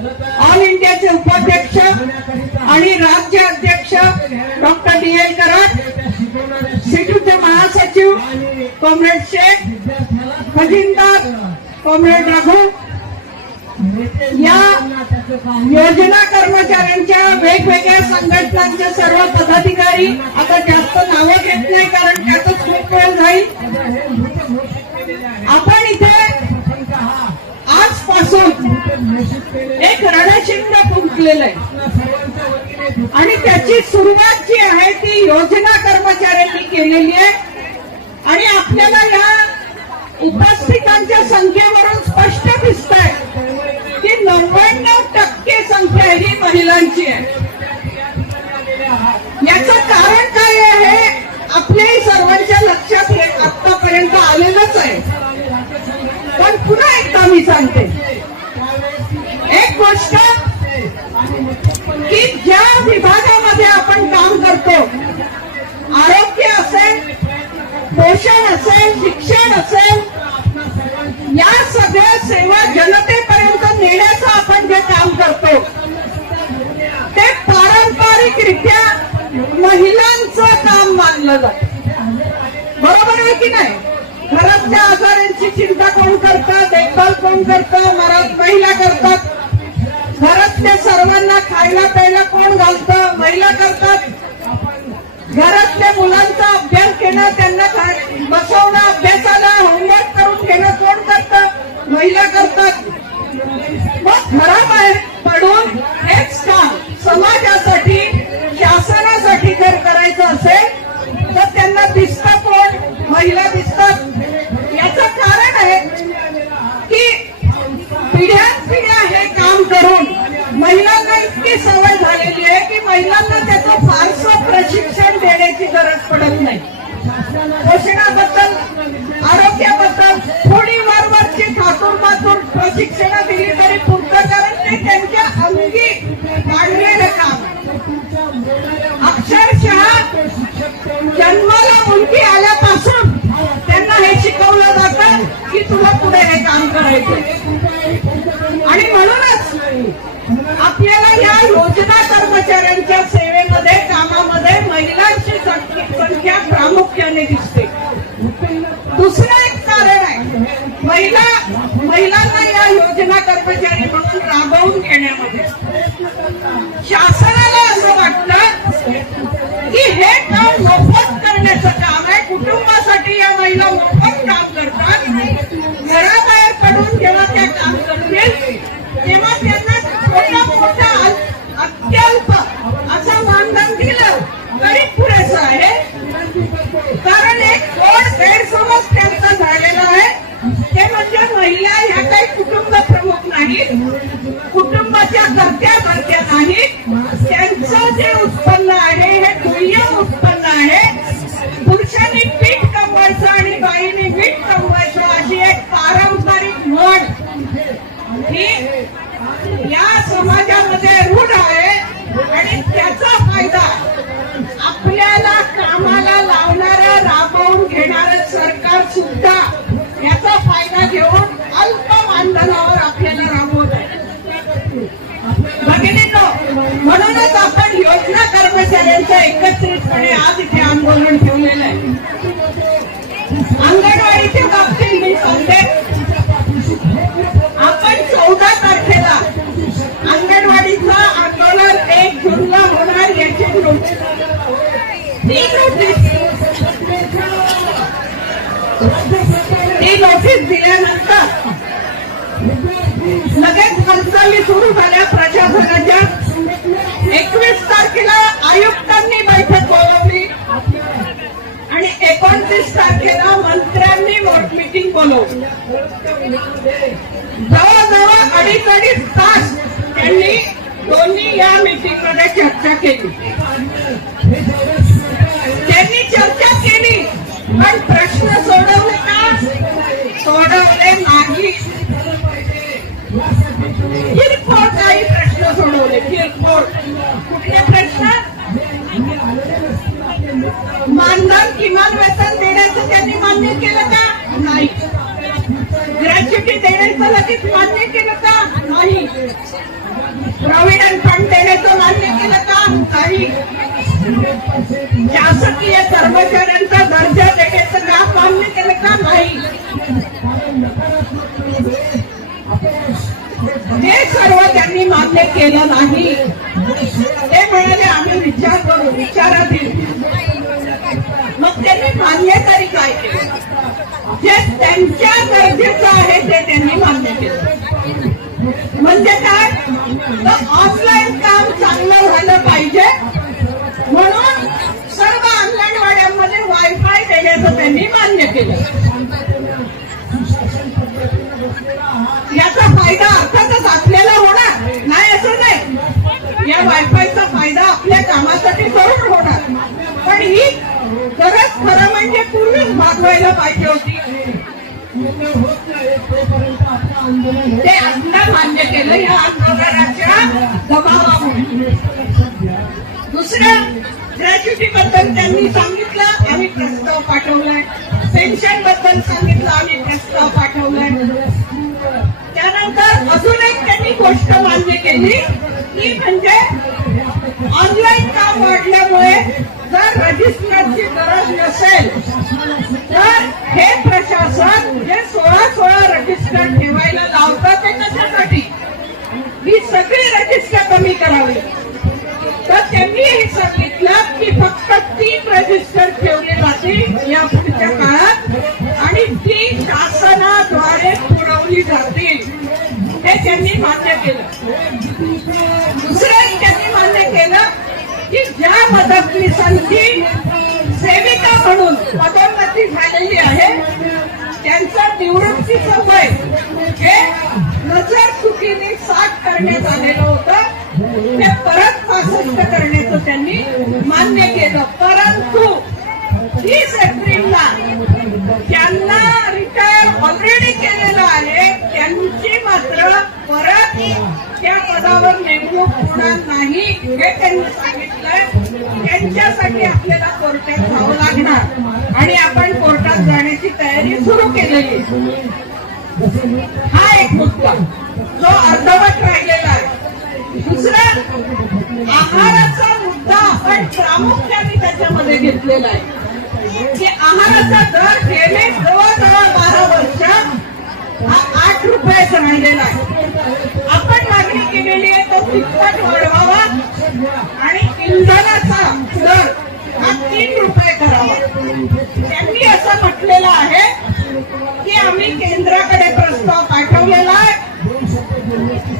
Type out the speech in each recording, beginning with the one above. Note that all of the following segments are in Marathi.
ऑल इंडियाचे उपाध्यक्ष आणि राज्य अध्यक्ष डॉक्टर DL कराड, सिटूचे महासचिव कॉम्रेड शेख, खजिनदार कॉम्रेड रघु, या योजना कर्मचाऱ्यांच्या वेगवेगळ्या संघटनांचे सर्व पदाधिकारी, आता जास्त नावं घेत नाही कारण त्यातच खूप वेळ जाईल. आपण इथे आजपासून एक रणशिंग फुंकलेलं आहे आणि त्याची सुरुवात जी आहे ती योजना कर्मचाऱ्यांनी केलेली आहे. आणि आपल्याला या उपस्थितांच्या संख्येवरून स्पष्ट दिसत आहे की 99% संख्या ही महिलांची आहे. याचं कारण काय आहे आपल्याही सर्वांच्या लक्षात आतापर्यंत आलेलंच आहे. पण पुन्हा एकदा मी सांगते एक गोष्ट की ज्या विभागामध्ये आपण काम करतो, आरोग्य असेल, पोषण असेल, शिक्षण असेल, या सगळ्या सेवा जनतेपर्यंत नेण्याचं आपण जे काम करतो ते पारंपरिकरित्या महिलांचं काम मानलं जातं. बरोबर आहे की नाही? घरातल्या आजारांची चिंता कोण करतं, देखभाल कोण करतं? महिला करतात. घरातल्या सर्वांना खायला प्यायला कोण घालतं? महिला करतात. घरातल्या मुलांचा अभ्यास घेणं, त्यांना बसवणं, अभ्यासाला होमवर्क करून घेणं कोण करतं? महिला करतात. मग घराबाहेर पडून हेच काम समाजासाठी, शासनासाठी जर करायचं असेल तर त्यांना दिसतं कोण? महिला दिसतात. याचं कारण आहे की पिढ्यानपिढ्या हे काम करून महिलांना इतकी सवय झालेली आहे की महिलांना त्याचं फारसं प्रशिक्षण देण्याची गरज पडत नाही. पोषणाबद्दल, आरोग्याबद्दल थोडी वरवरची थातूर प्रशिक्षण दिली तरी पुरतं, कारण ते त्यांच्या अंगी मांडलेलं काम. अक्षरशः जन्माला मुलगी आल्यापासून त्यांना हे शिकवलं जातं की तुला पुढे हे काम करायचं. आणि म्हणूनच आपल्याला या योजना कर्मचाऱ्यांच्या सेवेमध्ये, कामामध्ये महिलांची संख्या प्रामुख्याने दिसते. दुसरं एक कारण आहे महिलांना या योजना कर्मचारी म्हणून राबवून घेण्यामध्ये शासनाला असं वाटतं की हे काम मोफत करण्याचं काम आहे. कुटुंबासाठी या महिला मोफत काम करतात. घराबाहेर पडून जेव्हा त्या काम करतील तेव्हा त्यांना छोटा मोठा अत्यल्प असं मानधन दिलं तरी पुरेसं आहे. कारण एक गोड गैरसमज त्यांचा झालेला आहे ते म्हणजे महिला ह्या काही कुटुंब प्रमुख नाहीत, कुटुंबाच्या कर्त्या भरत्या नाहीत. त्यांचं जे उत्पन्न आहे हे दुय्यम उत्पन्न आहे. पुरुषांनी पीठ कमवायचं आणि बाईने मीठ कमवायचं अशी एक पारंपरिक म्हण ही या समाजामध्ये रूढ आहे. आणि त्याचा फायदा आपल्याला कामाला लावणारं, राबवून घेणारं सरकार सुद्धा याचा फायदा घेऊन अल्प मानधनावर आपल्याला राबवत आहे. भगिनींनो, म्हणूनच आपण योजना कर्मचाऱ्यांचं एकत्रितपणे आज इथे आंदोलन ठेवलेलं आहे. अंगणवाडीच्या बाबतीत मी सांगते, आपण 14 तारखेला अंगणवाडीचं आंदोलन 1 जूनला होणार याची नोटीस दिल्यानंतर लगेच हालचाली सुरू झाल्या प्रशासनाच्या. 21 तारखेला आयुक्तांनी बैठक बोलावली आणि 29 तारखेला मंत्र्यांनी मीटिंग बोलवली. जवळजवळ 2.5 तास त्यांनी दोन्ही या मीटिंग मध्ये चर्चा केली. त्यांनी चर्चा केली पण प्रश्न सोडवले का? सोडवले नाही. किरकोळ काही प्रश्न सोडवले. किरकोळ कुठले प्रश्न? मानधन, किमान वेतन देण्याचं त्यांनी मान्य केलं का? नाही. ग्रॅच्युटी देण्याचं लगेच मान्य केलं का? नाही. प्रॉव्हिडंट फंड देण्याचं मान्य केलं का? नाही. शासकीय कर्मचाऱ्यांचा दर्जा देण्याचं काम मान्य केलं का? नाही. हे सर्व त्यांनी मान्य केलं नाही. ते म्हणाले आम्ही विचार करू, विचाराधीन. मग त्यांनी मान्य तरी काय केलं? जे त्यांच्या गरजेचं आहे ते त्यांनी मान्य केलं. म्हणजे काय? तर ऑफलाईन काम चांगलं झालं पाहिजे म्हणून सर्व अंगणवाड्यांमध्ये वायफाय देण्याचं त्यांनी मान्य केलं. याचा फायदा अर्थातच आपल्याला होणार नाही असं नाही. या वायफायचा फायदा आपल्या कामासाठी जरूर होणार, पण ही गरज खरं म्हणजे पूर्वीच भागवायला पाहिजे होती. ते आता मान्य केलं या आंदोलनाच्या दबावामुळे. दुसरं ग्रॅच्युटी बद्दल त्यांनी सांगितलं, आम्ही प्रस्ताव पाठवलाय. पेन्शन बद्दल सांगितलं, आम्ही प्रस्ताव पाठवलाय. त्यानंतर अजून एक त्यांनी गोष्ट मान्य केली ती म्हणजे ऑनलाईन काम वाढल्यामुळे जर रजिस्टरची गरज नसेल तर हे प्रशासन जे 16 रजिस्टर ठेवायला लावतात ते कशासाठी? ही सगळी रजिस्टर कमी करावी. तर त्यांनी हे सांगितलं की फक्त 3 रजिस्टर ठेवले जातील या पुढच्या काळात आणि ती शासनाद्वारे पुरवली जातील. हे त्यांनी मान्य केलं. दुसरं त्यांनी मान्य केलं की ज्या मदतनीसांची सेविका म्हणून पदोन्नती झालेली आहे त्यांचं निवृत्तीचं वय हे नजर चुकीने 60 करण्यात आलेलं होतं, ते परत 65 करण्याचं त्यांनी मान्य केलं. परंतु 30 एप्रिलला ज्यांना रिटायर ऑलरेडी केलेलं आहे त्यांची मात्र परत त्या पदावर नेमणूक होणार नाही हे त्यांनी सांगितलंय. त्यांच्यासाठी आपल्याला कोर्टात जावं लागणार आणि आपण कोर्टात जाण्याची तयारी सुरू केलेली. हा एक मुद्दा जो अर्धवट राहिलेला आहे. दुसरा आहाराचा मुद्दा आपण प्रामुख्याने त्याच्यामध्ये घेतलेला आहे की आहाराचा दर गेले जवळजवळ 12 वर्ष हा 8 रुपयाचा राहिलेला आहे. आपण मागणी केलेली आहे तो तिप्पट वाढवावा आणि इंधनाचा दर हा 3 रुपये करावा. त्यांनी असं म्हटलेलं आहे की आम्ही केंद्राकडे प्रस्ताव पाठवलेला आहे.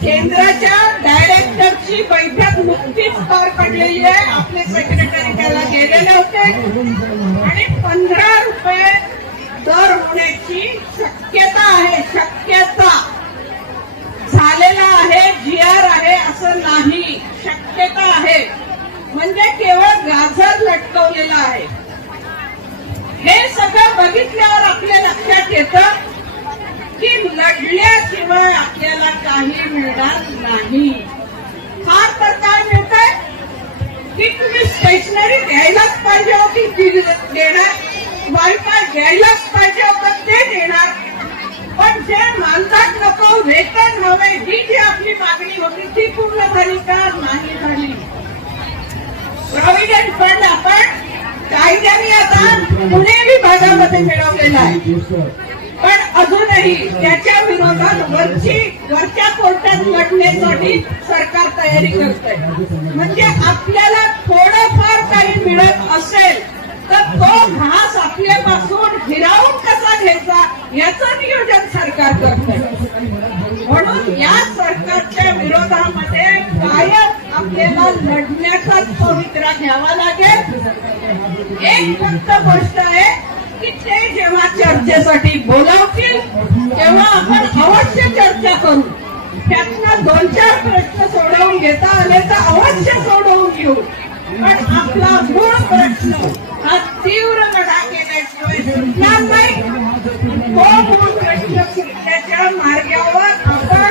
केंद्राच्या डायरेक्टरची बैठक नुकतीच पार पडलेली आहे. आपले सेक्रेटरी त्याला गेलेले होते आणि 15 रुपये दर होण्याची शक्यता आहे. शक्यता झालेला आहे, GR आहे असं नाही, शक्यता आहे. म्हणजे केवळ गाजर लटकवलेला आहे. हे सगळं बघितल्यावर आपल्या लक्षात येतं की लढल्याशिवाय आपल्याला काही मिळणार नाही. फार तर काय मिळतंय की तुम्ही स्टेशनरी घ्यायलाच पाहिजे होती ती देणार, वायफाय घ्यायलाच पाहिजे होतं ते देणार, पण जे मानधन नको, वेतन हवे, ही जी आपली मागणी होती ती पूर्ण झाली का? नाही झाली. प्रॉव्हिडंट फंड आपण कायद्याने आता पुणे विभागामध्ये मिळवलेला आहे, पण अजूनही त्याच्या विरोधात वरच्या कोर्टात लढण्यासाठी सरकार तयारी करतंय. म्हणजे आपल्याला थोडंफार काही मिळत असेल तर तो घास आपल्यापासून हिरावून कसा घ्यायचा याचं नियोजन सरकार करतंय. म्हणून या सरकारच्या विरोधामध्ये कायम आपल्याला लढण्याचा पवित्रा घ्यावा लागेल. एक फक्त गोष्ट आहे की ते जेव्हा चर्चेसाठी बोलावतील तेव्हा आपण अवश्य चर्चा करू. त्यातनं 2-4 प्रश्न सोडवून घेता आले तर अवश्य सोडवून घेऊ, पण आपला मूळ प्रश्न हा तीव्र लढा केल्याशिवाय सुटणार नाही. तो मूळ प्रश्न सुटण्याच्या मार्गावर आपण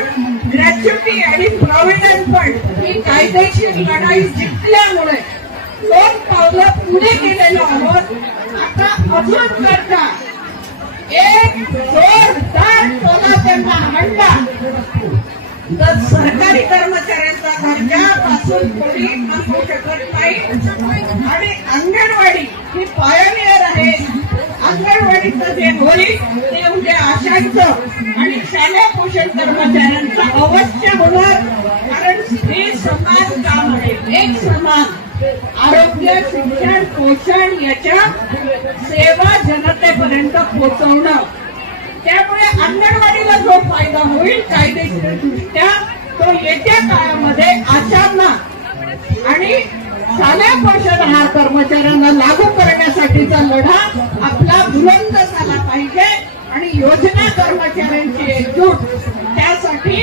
ग्रॅच्युटी आणि प्रॉव्हिडंट फंड ही कायदेशीर लढाई जिंकल्यामुळे 2 पावलं पुढे गेलेलो आहोत. आता अजून करता एक जोरदार टोला त्यांना हंडा तर सरकारी कर्मचाऱ्यांचा दर्जापासून कोणी थांबवू शकत नाही. आणि अंगणवाडी ही पायोनियर आहे. अंगणवाडीचं जे होईल ते उद्या आशांचं आणि शालेय पोषण कर्मचाऱ्यांचं अवश्य होणार. कारण हे समान काम आहे, एक समान आरोग्य, शिक्षण, पोषण याच्या सेवा जनतेपर्यंत पोहोचवणं. त्यामुळे अंगणवाडीला जो फायदा होईल कायदेशीरदृष्ट्या तो येत्या काळामध्ये आशांना आणि शालेय पोषण आहार कर्मचाऱ्यांना लागू करण्यासाठीचा लढा आपला बुलंद झाला पाहिजे. आणि योजना कर्मचाऱ्यांची एकजूट त्यासाठी